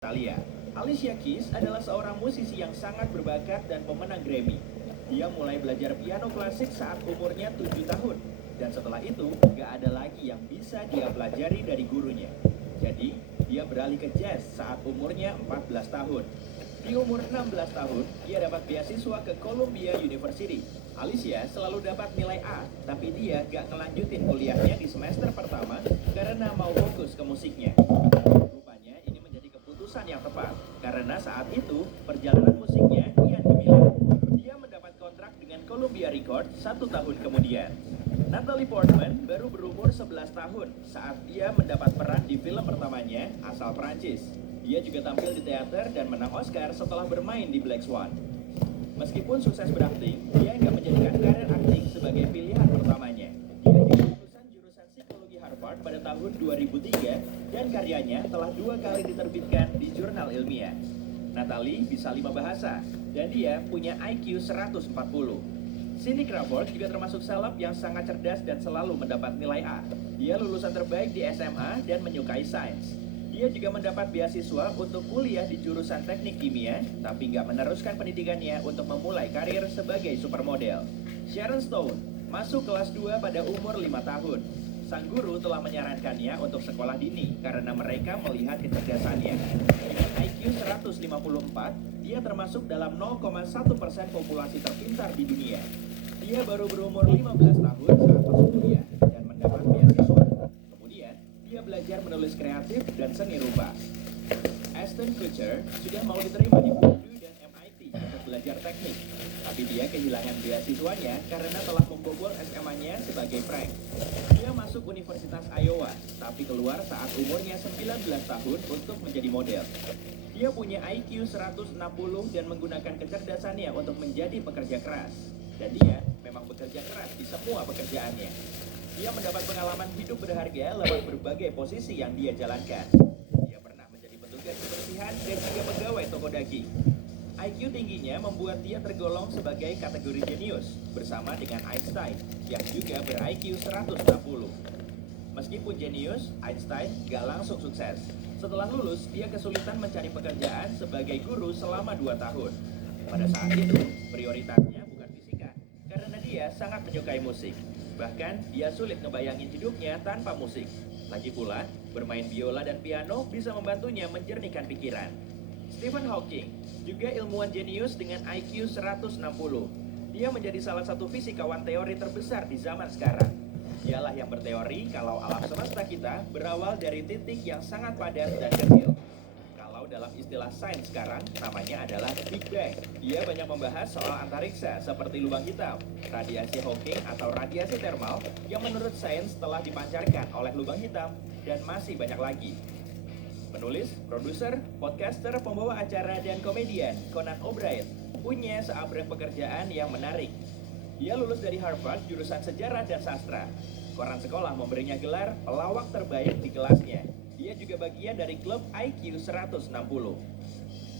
Italia. Alicia Keys adalah seorang musisi yang sangat berbakat dan pemenang Grammy. Dia mulai belajar piano klasik saat umurnya 7 tahun. Dan setelah itu, gak ada lagi yang bisa dia pelajari dari gurunya. Jadi, dia beralih ke jazz saat umurnya 14 tahun. Di umur 16 tahun, dia dapat beasiswa ke Columbia University. Alicia selalu dapat nilai A, tapi dia gak ngelanjutin kuliahnya di semester pertama karena mau fokus ke musiknya. Rupanya ini menjadi keputusan yang tepat, karena saat itu perjalanan musiknya kian gemilang. Dia mendapat kontrak dengan Columbia Records 1 tahun kemudian. Natalie Portman baru berumur 11 tahun saat dia mendapat peran di film pertamanya asal Prancis. Dia juga tampil di teater dan menang Oscar setelah bermain di Black Swan. Meskipun sukses berakting, dia nggak menjadikan karir akting sebagai pilihan pertamanya. Dia juga lulusan jurusan psikologi Harvard pada tahun 2003 dan karyanya telah 2 kali diterbitkan di jurnal ilmiah. Natalie bisa 5 bahasa dan dia punya IQ 140. Cindy Crawford juga termasuk seleb yang sangat cerdas dan selalu mendapat nilai A. Dia lulusan terbaik di SMA dan menyukai sains. Dia juga mendapat beasiswa untuk kuliah di jurusan teknik kimia, tapi nggak meneruskan pendidikannya untuk memulai karir sebagai supermodel. Sharon Stone masuk kelas 2 pada umur 5 tahun. Sang guru telah menyarankannya untuk sekolah dini karena mereka melihat kecerdasannya. Dengan IQ 154, dia termasuk dalam 0,1% populasi terpintar di dunia. Dia baru berumur 15 tahun saat masuk kuliah dan mendapat beasiswa. Kemudian, dia belajar menulis kreatif dan seni rupa. Ashton Kutcher sudah mau diterima di Purdue dan MIT untuk belajar teknik, tapi dia kehilangan beasiswanya karena telah membobol SMA-nya sebagai prank. Dia masuk Universitas Iowa, tapi keluar saat umurnya 19 tahun untuk menjadi model. Dia punya IQ 160 dan menggunakan kecerdasannya untuk menjadi pekerja keras. Dan dia memang bekerja keras di semua pekerjaannya. Dia mendapat pengalaman hidup berharga lewat berbagai posisi yang dia jalankan. Dia pernah menjadi petugas kebersihan dan juga pegawai toko daging. IQ tingginya membuat dia tergolong sebagai kategori jenius bersama dengan Einstein yang juga ber-IQ 160. Meskipun jenius, Einstein gak langsung sukses. Setelah lulus, dia kesulitan mencari pekerjaan sebagai guru selama 2 tahun. Pada saat itu, prioritasnya bukan fisika, karena dia sangat menyukai musik. Bahkan, dia sulit ngebayangin hidupnya tanpa musik. Lagi pula, bermain biola dan piano bisa membantunya menjernihkan pikiran. Stephen Hawking, juga ilmuwan jenius dengan IQ 160. Dia menjadi salah satu fisikawan teori terbesar di zaman sekarang. Dialah yang berteori kalau alam semesta kita berawal dari titik yang sangat padat dan kecil. Kalau dalam istilah sains sekarang, namanya adalah Big Bang. Dia banyak membahas soal antariksa seperti lubang hitam, radiasi Hawking atau radiasi thermal yang menurut sains telah dipancarkan oleh lubang hitam, dan masih banyak lagi. Penulis, produser, podcaster, pembawa acara, dan komedian Conan O'Brien punya seabrek pekerjaan yang menarik. Dia lulus dari Harvard jurusan sejarah dan sastra. Koran sekolah memberinya gelar pelawak terbaik di kelasnya. Dia juga bagian dari klub IQ 160.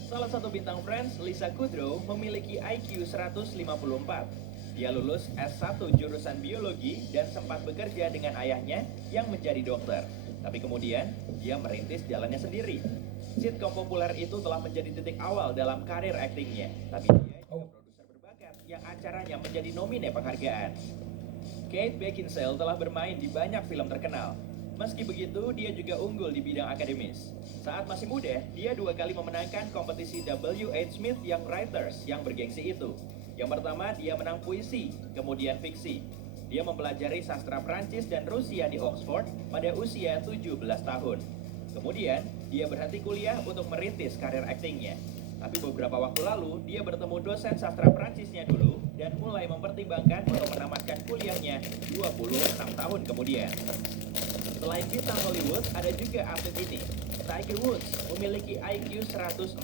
Salah satu bintang Friends, Lisa Kudrow, memiliki IQ 154. Dia lulus S1 jurusan biologi dan sempat bekerja dengan ayahnya yang menjadi dokter. Tapi kemudian, dia merintis jalannya sendiri. Sitkom populer itu telah menjadi titik awal dalam karir aktingnya. Tapi dia juga produser berbakat yang acaranya menjadi nomine penghargaan. Kate Beckinsale telah bermain di banyak film terkenal. Meski begitu, dia juga unggul di bidang akademis. Saat masih muda, dia 2 kali memenangkan kompetisi W.H. Smith Young Writers yang bergengsi itu. Yang pertama, dia menang puisi, kemudian fiksi. Dia mempelajari sastra Prancis dan Rusia di Oxford pada usia 17 tahun. Kemudian, dia berhenti kuliah untuk merintis karir aktingnya. Tapi beberapa waktu lalu, dia bertemu dosen sastra Prancisnya dulu dan mulai mempertimbangkan untuk menamatkan kuliahnya 26 tahun kemudian. Selain bintang Hollywood, ada juga atlet ini. Tiger Woods memiliki IQ 145.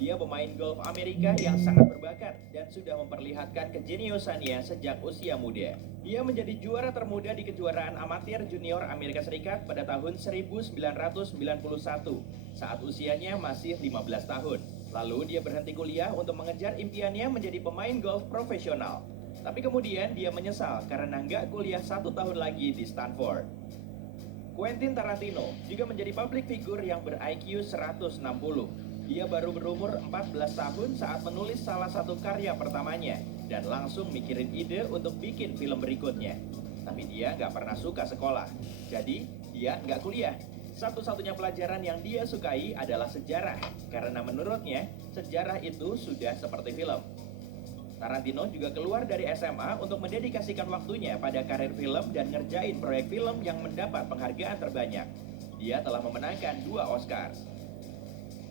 Dia pemain golf Amerika yang sangat berbakat dan sudah memperlihatkan kejeniusannya sejak usia muda. Dia menjadi juara termuda di kejuaraan amatir junior Amerika Serikat pada tahun 1991 saat usianya masih 15 tahun. Lalu dia berhenti kuliah untuk mengejar impiannya menjadi pemain golf profesional. Tapi kemudian dia menyesal karena nggak kuliah 1 tahun lagi di Stanford. Quentin Tarantino juga menjadi public figure yang ber-IQ 160. Dia baru berumur 14 tahun saat menulis salah satu karya pertamanya dan langsung mikirin ide untuk bikin film berikutnya. Tapi dia nggak pernah suka sekolah, jadi dia nggak kuliah. Satu-satunya pelajaran yang dia sukai adalah sejarah, karena menurutnya sejarah itu sudah seperti film. Tarantino juga keluar dari SMA untuk mendedikasikan waktunya pada karir film dan ngerjain proyek film yang mendapat penghargaan terbanyak. Dia telah memenangkan 2 Oscars.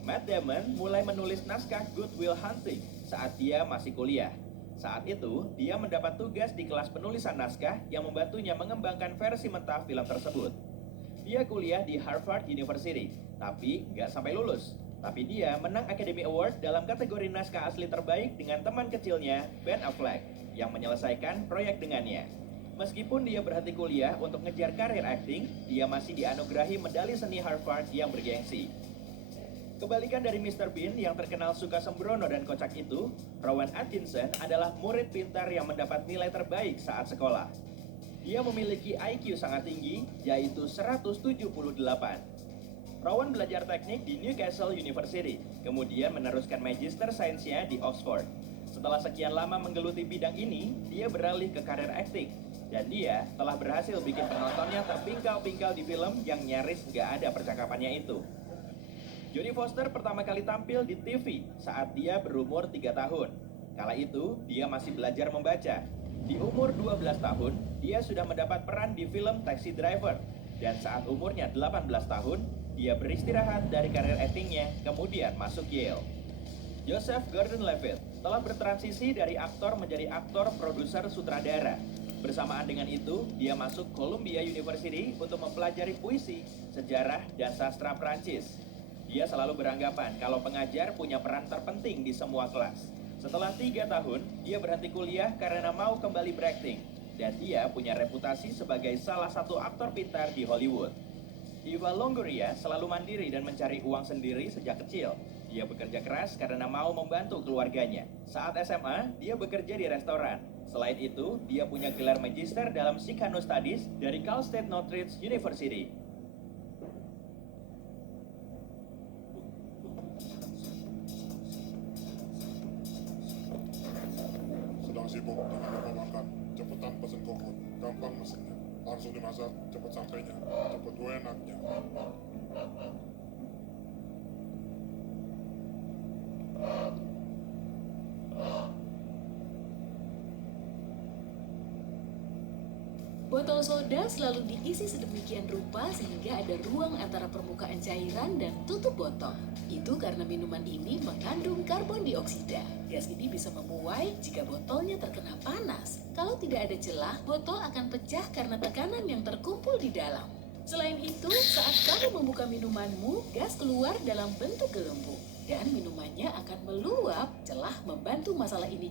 Matt Damon mulai menulis naskah Good Will Hunting saat dia masih kuliah. Saat itu, dia mendapat tugas di kelas penulisan naskah yang membantunya mengembangkan versi mentah film tersebut. Dia kuliah di Harvard University, tapi nggak sampai lulus. Tapi dia menang Academy Award dalam kategori naskah asli terbaik dengan teman kecilnya, Ben Affleck, yang menyelesaikan proyek dengannya. Meskipun dia berhenti kuliah untuk ngejar karir akting, dia masih dianugerahi medali seni Harvard yang bergengsi. Kebalikan dari Mr. Bean yang terkenal suka sembrono dan kocak itu, Rowan Atkinson adalah murid pintar yang mendapat nilai terbaik saat sekolah. Dia memiliki IQ sangat tinggi, yaitu 178. Rowan belajar teknik di Newcastle University, kemudian meneruskan Magister Sainsnya di Oxford. Setelah sekian lama menggeluti bidang ini, dia beralih ke karir akting. Dan dia telah berhasil bikin penontonnya terpingkal-pingkal di film yang nyaris nggak ada percakapannya itu. Jodie Foster pertama kali tampil di TV saat dia berumur 3 tahun. Kala itu, dia masih belajar membaca. Di umur 12 tahun, dia sudah mendapat peran di film Taxi Driver. Dan saat umurnya 18 tahun, dia beristirahat dari karir aktingnya, kemudian masuk Yale. Joseph Gordon-Levitt telah bertransisi dari aktor menjadi aktor, produser, sutradara. Bersamaan dengan itu, dia masuk Columbia University untuk mempelajari puisi, sejarah, dan sastra Prancis. Dia selalu beranggapan kalau pengajar punya peran terpenting di semua kelas. Setelah 3 tahun, dia berhenti kuliah karena mau kembali berakting. Dan dia punya reputasi sebagai salah satu aktor pintar di Hollywood. Eva Longoria selalu mandiri dan mencari uang sendiri sejak kecil. Dia bekerja keras karena mau membantu keluarganya. Saat SMA, dia bekerja di restoran. Selain itu, dia punya gelar magister dalam Chicano Studies dari Cal State Northridge University. Sedang sibuk, jangan lupa makan. Cepetan pesen kokot, gampang mesennya. Langsung dimasak, cepet sampainya, cepet enaknya. Botol soda selalu diisi sedemikian rupa sehingga ada ruang antara permukaan cairan dan tutup botol. Itu karena minuman ini mengandung karbon dioksida. Gas ini bisa memuai jika botolnya terkena panas. Kalau tidak ada celah, botol akan pecah karena tekanan yang terkumpul di dalam. Selain itu, saat kamu membuka minumanmu, gas keluar dalam bentuk gelembung. Dan minumannya akan meluap. Celah membantu masalah ini.